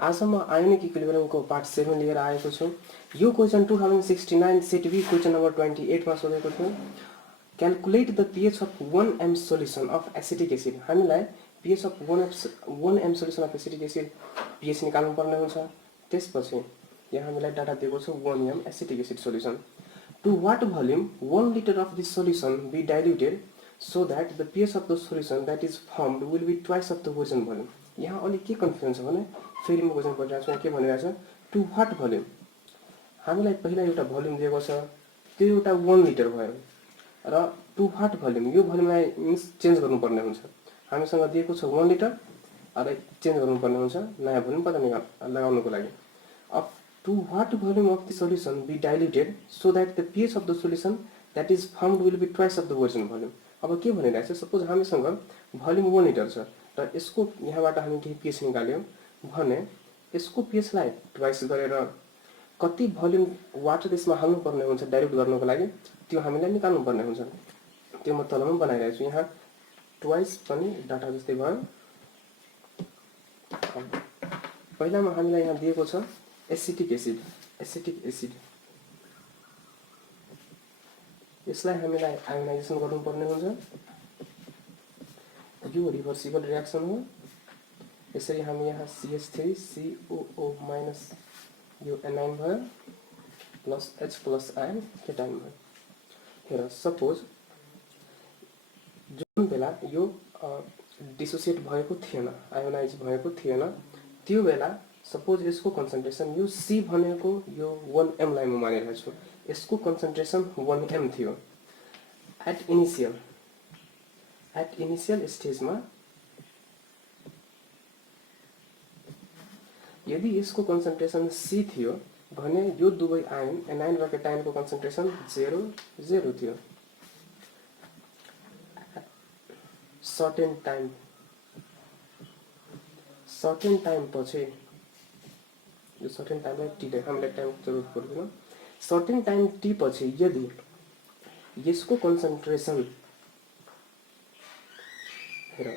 आज म ionic इक्विलिब्रियमको part 7 लिएर आएको छु। यो question 2069 set B question number 28 मा सोधेको थियो। Calculate the pH of 1m solution of acetic acid. हामीलाई pH of 1m solution of acetic acid pH निकाल्नु पर्ने हुन्छ। त्यसपछि यहाँ हामीलाई डाटा दिएको छ 1m acetic acid solution. To what volume 1 liter of this solution be diluted so that the pH of the solution that is formed will be twice of the original volume। यहाँ अलि के confusion छ भने फेरि म question पढिरहेको छु। यहाँ के भनिरहेको छ टु व्हाट भोल्युम। हामीलाई पहिला एउटा भोल्युम दिएको छ, त्यो एउटा 1 लिटर भयो र टु व्हाट भोल्युम, यो भोल्युमलाई मिन्स चेन्ज गर्नुपर्ने हुन्छ। हामीसँग दिएको छ 1 लिटर र चेन्ज गर्नुपर्ने हुन्छ नयाँ भोल्युम पत्ता लगाउनको लागि। अब to what volume of the solution be diluted so that the pH of the solution that is formed will be twice of the original volume। अब के भनिरहेको छ, सपोज हामीसँग भोल्युम 1 लिटर छ र यसको यहाँबाट हामी केही pH निकाल्यौं भने यसको pH लाई ट्वाइस गरेर कति भोल्युम वाटर त्यसमा हाल्नु पर्ने हुन्छ डाइल्युट गर्नको लागि, त्यो हामीलाई निकाल्नु पर्ने हुन्छ। त्यो म तलमा बनाइरहेको छु। यहाँ ट्वाइस पनि डाटा जस्तै भयो। पहिलामा हामीलाई यहाँ दिएको छ एसिटिक एसिड। यसलाई हामीलाई आयोनाइजेसन गर्नुपर्ने हुन्छ। यो रिभर्सिबल रिएक्सन हो। यसरी हामी यहाँ CH3COO माइनस यो एनाइन भयो plus H plus ion cation भयो। हेर सपोज जुन बेला यो डिसोसिएट भएको थिएन, आयोनाइज भएको थिएन, त्यो बेला सपोज यसको कन्सन्ट्रेसन यो C भनेको यो 1m लाई म मानिरहेको छु, यसको कन्सन्ट्रेसन 1m थियो एट इनिशियल स्टेजमा। यदि यसको कन्सन्ट्रेसन C थियो भने यो दुवै आयन एनाइन र केटाइनको कन्सन्ट्रेसन 0 थियो। सर्टेन टाइम पछि यो सर्टेन टाइमलाई टी ले हामीलाई टाइमको जरुरत पर्दैन। सर्टेन टाइम टी पछि यदि यसको कन्सन्ट्रेसन, हेर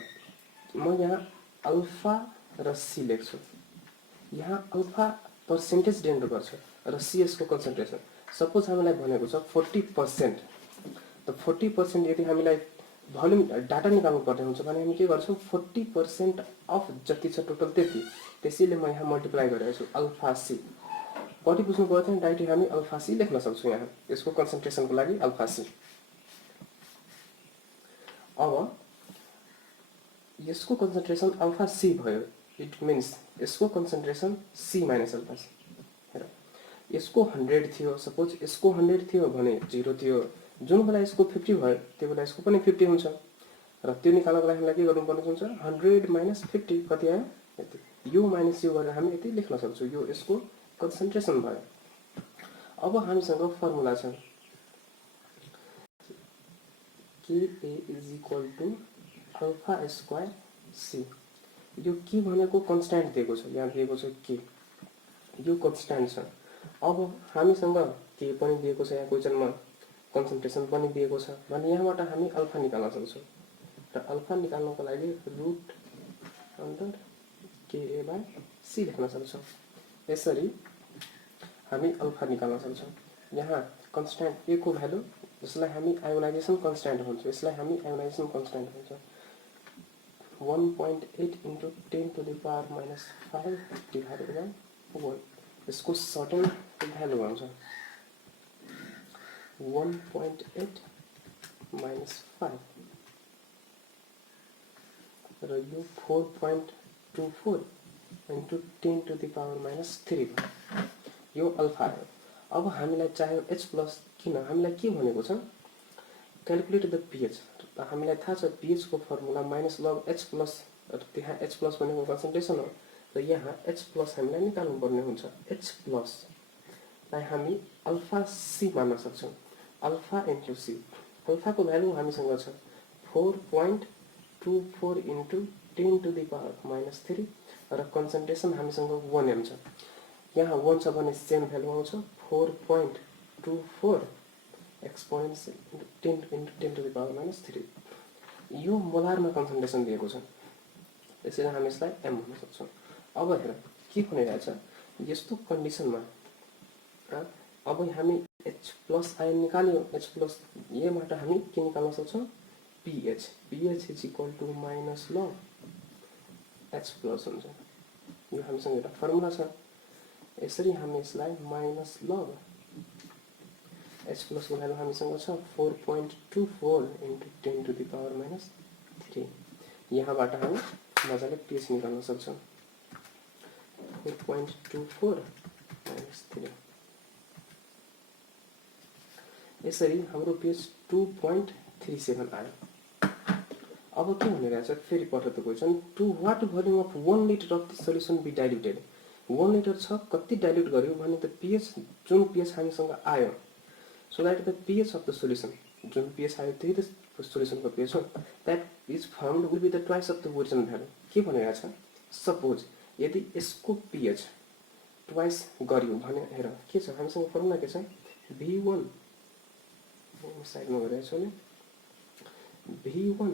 म यहाँ अल्फा र सी लेख्छु। यहाँ अल्फा पर्सेन्टेज डेन्डो गर्छ र सी यसको कन्सन्ट्रेसन। सपोज हामीलाई भनेको छ 40%, त 40% यदि हामीलाई भोल्युम डाटा निकाल्नु पर्ने हुन्छ भने हामी के गर्छौं 40% अफ जति छ टोटल त्यति, त्यसैले म यहाँ मल्टिप्लाई गरेको छु अल्फा सी। बढी बुझ्नु पर्यो भने डाइरेक्ट हामी अल्फा सी लेख्न सक्छौं यहाँ यसको कन्सन्ट्रेसनको लागि अल्फा सी। अब यसको कन्सन्ट्रेसन अल्फा सी भयो, इट मिन्स यसको concentration C minus alpha C. हेर यसको 100 थियो, सपोज यसको 100 थियो भने 0 थियो। जुन बेला यसको 50 भयो त्यो बेला यसको पनि 50 हुन्छ र त्यो निकाल्नको लागि हामीलाई के गर्नुपर्ने हुन्छ 100 माइनस 50 कति आयो यति। यो माइनस यो गरेर हामी यति लेख्न सक्छौं, यो यसको कन्सन्ट्रेसन भयो। अब हामीसँग फर्मुला छ Ka is equal to alpha square C। यो के भनेको कन्स्ट्यान्ट दिएको छ, यहाँ दिएको छ के, यो कन्स्ट्यान्ट छ। अब हामीसँग के पनि दिएको छ, यहाँ क्वेशनमा कन्सन्ट्रेसन पनि दिएको छ भने यहाँबाट हामी अल्फा निकाल्न सक्छौं र अल्फा निकाल्नको लागि root under Ka by C लेख्न सक्छौं। यसरी हामी अल्फा निकाल्न सक्छौं। यहाँ कन्स्ट्यान्ट A को भ्यालु, यसलाई हामी आयोनाइजेसन कन्स्ट्यान्ट भन्छौं, यसलाई हामी ionisation constant भन्छौं। 1.8 into 10 to the power minus 5 divided by 1, इसको सर्टेन भ्यालु आउँछ 1.8 minus 5 र यो 4.24 into 10 to the power minus 3 यो अल्फा आयो। अब हामीलाई चाहियो H प्लस, किन हामीलाई के भनेको छ क्याल्कुलेट द pH। हामीलाई थाहा छ pH को formula minus log H plus, त्यहाँ H प्लस भनेको कन्सन्ट्रेसन हो र यहाँ H प्लस हामीलाई निकाल्नु पर्ने हुन्छ। H प्लस लाई हामी अल्फा C मान्न सक्छौं, अल्फा इन्टु C। अल्फा को भ्यालु हामीसँग छ 4.24 into 10 to the power minus 3 र कन्सन्ट्रेसन हामीसँग 1m छ। यहाँ 1 छ भने सेम भ्यालु आउँछ 4.24 exponential 10 into 10 to the power minus 3। यो मोलारमा कन्सन्ट्रेसन दिएको छ, त्यसैले हामी यसलाई m भन्न सक्छौं। अब हेर के भनिरहेछ यस्तो कन्डिसनमा अब हामी H प्लस आयन निकाल्यो H प्लस यहाँबाट हामी के निकाल्न सक्छौँ pH pH is equal to minus log H plus हुन्छ यो हामीसँग एउटा फर्मुला छ यसरी हामी यसलाई माइनस लग H प्लस को भ्यालु हामीसँग छ 4.24 into 10 to the power minus 3 यहाँबाट हामी मजाले pH निकाल्न सक्छौँ 4.24 माइनस 3 यसरी हाम्रो pH 2.37 आयो अब के भनिरहेछ फेरि पढ्नु त question two what volume of 1 litre of the solution be diluted 1 litre छ कति डाइल्युट गर्यो भने त pH जुन pH हामीसँग आयो so that the pH of the solution जुन pH आयो त्यही त solution को pH हो that is found will be the twice of the original value के भनिरहेछ सपोज यदि यसको pH ट्वाइस गर्यो भने हेर के छ हामीसँग फर्मुला के छ V1 साइडमा गरिरहेछु नि V1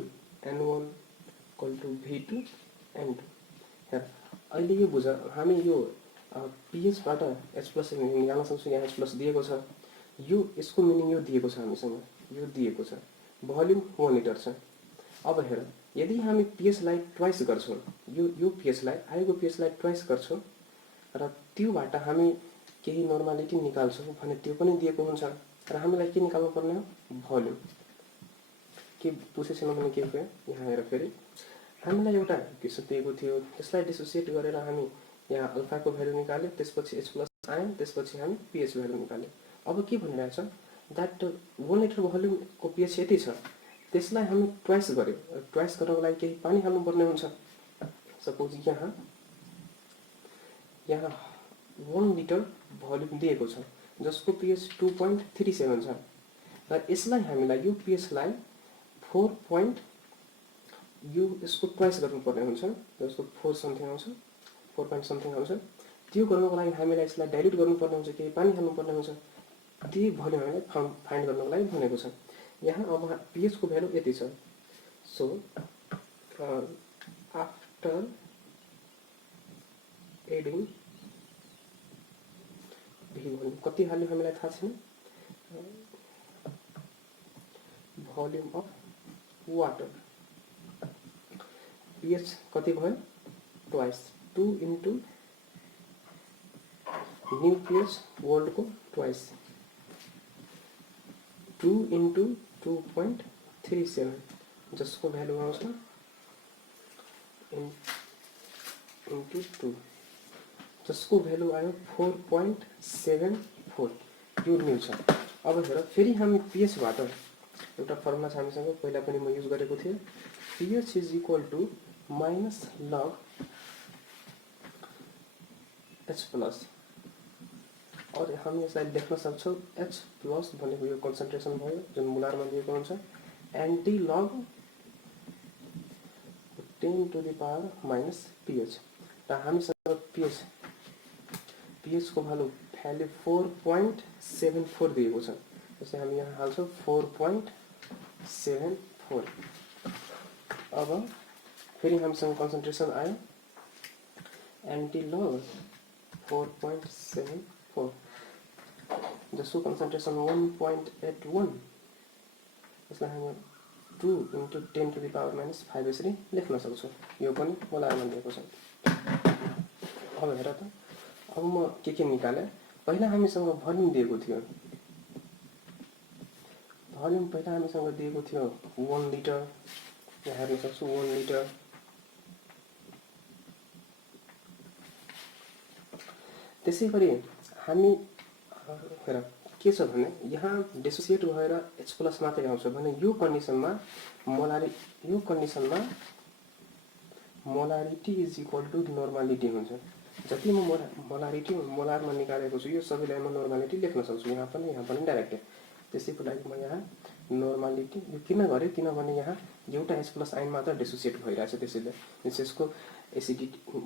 N1 equal to V2 N2 हेर अहिले यो बुझ हामी यो pH बाट H प्लस निकाल्न सक्छौं यहाँ H प्लस दिएको छ यो यसको मिनिङ यो दिएको छ हामीसँग यो दिएको छ भोल्युम 1 लिटर छ अब हेर यदि हामी pH लाई ट्वाइस गर्छौं यो pH लाई आएको pH लाई ट्वाइस गर्छौं र त्योबाट हामी केही नर्मालिटी निकाल्छौं भने त्यो पनि दिएको हुन्छ र हामीलाई के निकाल्नु पर्ने हो भोल्युम के बुझेछौं भने के भयो यहाँ हेर फेरि हामीलाई एउटा केस दिएको थियो त्यसलाई डिसोसिएट गरेर हामी यहाँ अल्फा को भ्यालु निकाल्यो त्यसपछि H प्लस आयन त्यसपछि हामी pH भ्यालु निकाल्यो अब के भनिरहेछ दैट 1 लिटर भोल्युम को pH यति छ त्यसलाई हामी ट्वाइस गर्यो ट्वाइस गर्नको लागि केही पानी हाल्नु पर्ने हुन्छ सपोज यहाँ 1 लिटर भोल्युम दिएको छ जसको pH 2.37 छ र यसलाई हामीलाई यो pH लाई 4. यो यसको ट्वाइस गर्नु पर्ने हुन्छ जसको 4 समथिङ आउँछ 4 point समथिङ आउँछ त्यो गर्नको लागि हामीलाई यसलाई डाइल्युट गर्नु पर्ने हुन्छ केही पानी हाल्नु पर्ने हुन्छ त्यही भोल्युम हामीले फाइन्ड गर्नको लागि भनेको छ यहाँ अब pH को भ्यालु यति छ सो आफ्टर एडिङ भोल्युम कति हाल्यो हामीलाई थाहा छैन भोल्युम अफ वाटर pH कति भयो twice 2 into new pH world को ट्वाइस 2 इन्टु 2.37 जसको भ्यालु आउँछ इन्टु 2 जसको भ्यालु आयो 4.74 यो न्यू छ अब हेर फेरि हामी pH बाट एउटा फर्मुला छ हामीसँग पहिला पनि म युज गरेको थिए pH is equal to minus log H plus और हामी यसलाई लेख्न सक्छौं H प्लस भनेको यो कन्सन्ट्रेसन भयो जुन मोलारमा दिएको हुन्छ anti log 10 to the power minus pH र हामीसँग pH को भ्यालु 4.74 दिएको छ त्यसै हामी यहाँ हाल्छौं 4.74 अब फेरि हामीसँग कन्सन्ट्रेसन आयो एन्टी लग 4.74 जसको कन्सन्ट्रेसन 1.81 यसलाई हामी 2 into 10 to the power minus 5 यसरी लेख्न सक्छौं यो पनि मोलारमा दिएको छ अब हेर त अब म के निकाले पहिला हामीसँग भोल्युम दिएको थियो भोल्युम पहिला हामीसँग दिएको थियो 1 लिटर यहाँ हेर्न सक्छु 1 लिटर त्यसैगरी हामी हेर के छ भने यहाँ डिसोसिएट भएर H प्लस मात्रै आउँछ भने यो कन्डिसनमा molarity is equal to normality हुन्छ जति म मोलारिटी मोलारमा निकालेको छु यो सबैलाई म नर्मालिटी लेख्न सक्छु यहाँ पनि डाइरेक्ट त्यसैको लागि म यहाँ नर्मालिटी यो किन गरे किनभने यहाँ एउटा H प्लस आयन मात्र डिसोसिएट भइरहेछ त्यसैले यसको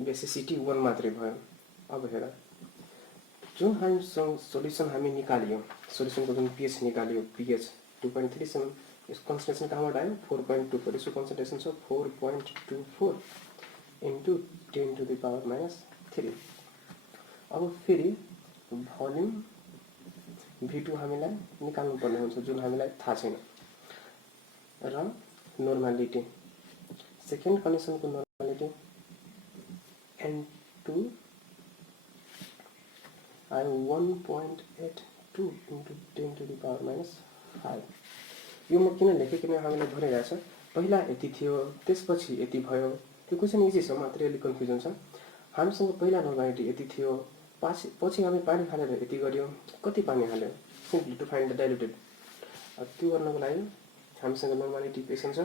बेसिसिटी 1 मात्रै भयो अब हेर जुन हामी सोलुसन हामी निकाल्यो सोलुसनको जुन pH निकाल्यो pH 2.37 यसको कन्सन्ट्रेसन कहाँबाट आयो 4.24 यसको कन्सन्ट्रेसन छ 4.24 into 10 to the power minus 3 अब फेरि भोल्युम V2 हामीलाई निकाल्नु पर्ने हुन्छ जुन हामीलाई थाहा छैन र नर्मालिटी सेकेन्ड कन्डिसनको normality N2 I 1.82 into 10 to the power minus 5 यो म किन लेखेँ किन हामीलाई भनिरहेछ पहिला यति थियो त्यसपछि यति भयो त्यो क्वेसन इजी छ मात्रै अलि कन्फ्युजन छ हामीसँग पहिला नर्मालिटी यति थियो पछि हामी पानी हालेर यति गर्यो कति पानी हाल्यो simply to find the diluted त्यो गर्नको लागि हामीसँग नर्मालिटी इक्वेसन छ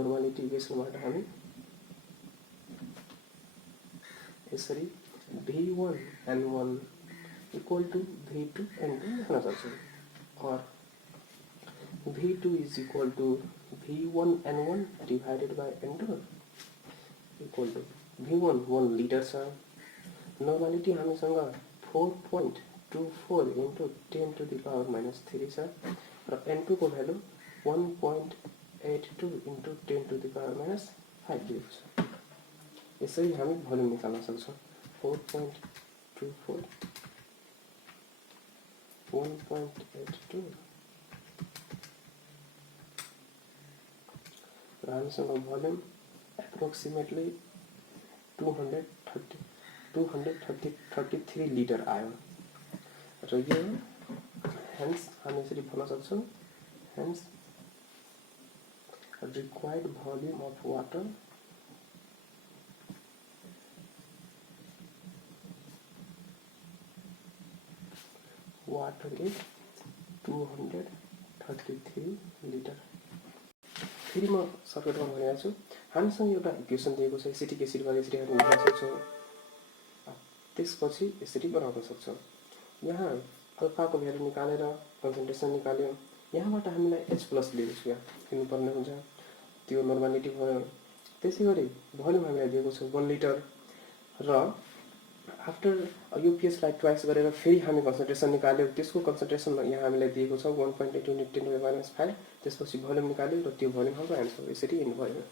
नर्मालिटी इक्वेसनबाट हामी यसरी V1 N1 equal to V2 N2 लेख्न सक्छौँ और V2 is equal to V1 N1 divided by N2 equal to V1 1 liter छ नर्मालिटी हामीसँग 4.24 into 10 to the power minus 3 छ र N2 को value 1.82 into 10 to the power minus 5 दिएको छ यसरी हामी भोल्युम निकाल्न सक्छौँ 4.24 1.82 र हामीसँग भोल्युम एप्रोक्सिमेटली 233 लिटर आयो र यो हेन्स हामी यसरी भन्न सक्छौँ hence required volume of water is 233 litre फेरि म सर्किटमा भनिरहेको छु हामीसँग एउटा इक्वेसन दिएको छ एसिटिक एसिडबाट यसरी हामी लेख्न सक्छौँ त्यसपछि यसरी बनाउन सक्छौँ यहाँ अल्फाको भ्यालु निकालेर कन्सन्ट्रेसन निकाल्यो यहाँबाट हामीलाई H+ लिएको छु लिनुपर्ने हुन्छ त्यो नर्मालिटी भयो त्यसै गरी भोल्युम हामीलाई दिएको छ 1 लिटर र आफ्टर यो पिएचलाई ट्वाइस गरेर फेरि हामी कन्सन्ट्रेसन निकाल्यो त्यसको कन्सन्ट्रेसन यहाँ हामीलाई दिएको छ 1.8 into 10 to the minus 5 त्यसपछि भोल्युम निकाल्यो र त्यो भोल्युम हाम्रो आन्सर यसरी हिँड्नु भयो